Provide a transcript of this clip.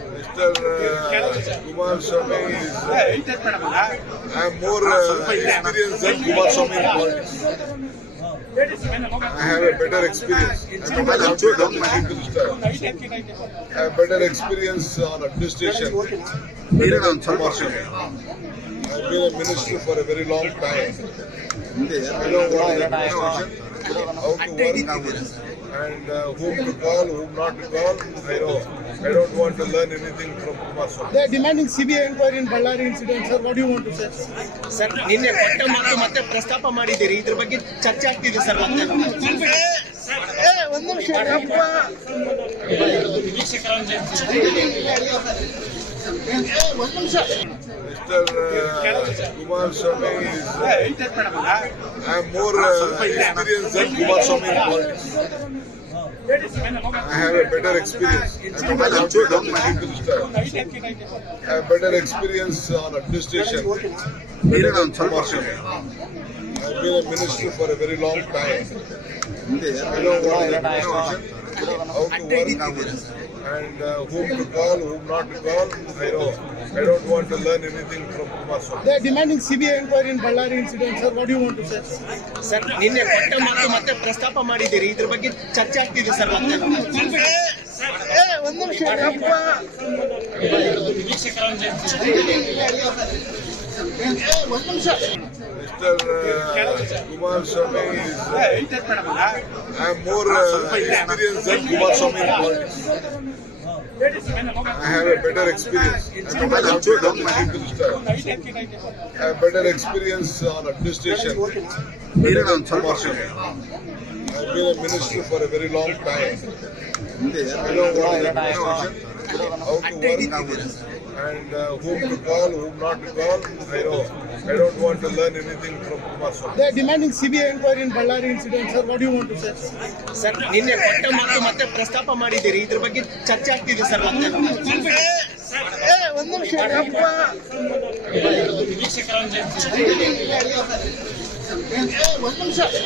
Mr. Kumaraswamy is. I am more experienced than Kumaraswamy in politics. I have a better experience. I have better experience on administration. Better than Kumaraswamy. I've been a minister for a very long time. I know what is administration, how to work, and whom to call, whom not to call. I know. I don't want to learn anything from Kumaraswamy. They are demanding CBI inquiry in Ballari incident, sir. What do you want to say? Sir ನಿನ್ನೆ ಕೊಟ್ಟ ಮಾತು ಮತ್ತೆ ಪ್ರಸ್ತಾಪ ಮಾಡಿದ್ದೀರಿ, ಇದ್ರ ಬಗ್ಗೆ ಚರ್ಚೆ ಆಗ್ತಿದೆ ಸರ್. ಮತ್ತೆ ಒಂದು ನಿಮಿಷ Mr. Kumaraswamy is. I am more experienced than Kumaraswamy in politics. I have a better experience. I have better experience on administration. Better than Kumaraswamy. I've been a minister for a very long time. I know what is administration, how to work, and whom to call, whom not to call. I know. I don't want to learn anything from Kumaraswamy. They are demanding CBI inquiry in Ballari incident, sir. What do you want to say? Sir ನಿನ್ನೆ ಕೊಟ್ಟ ಮಾತು ಮತ್ತೆ ಪ್ರಸ್ತಾಪ ಮಾಡಿದ್ದೀರಿ, ಇದ್ರ ಬಗ್ಗೆ ಚರ್ಚೆ ಆಗ್ತಿದೆ ಸರ್. ಮತ್ತೆ ಒಂದು ನಿಮಿಷ Mr. Kumaraswamy is. I am more experienced than Kumaraswamy in politics. I have a better experience. I have better experience on administration. Better than Kumaraswamy. I've been a minister for a very long time. I know what is administration, how to work, and whom to call, whom not to call. I know. I don't want to learn anything from Kumaraswamy. They are demanding CBI inquiry in Ballari incident, sir. What do you want to say? Sir ನಿನ್ನೆ ಕೊಟ್ಟ ಮಾತು ಮತ್ತೆ ಪ್ರಸ್ತಾಪ ಮಾಡಿದ್ದೀರಿ, ಇದ್ರ ಬಗ್ಗೆ ಚರ್ಚೆ ಆಗ್ತಿದೆ ಸರ್. ಮತ್ತೆ ಒಂದು ನಿಮಿಷ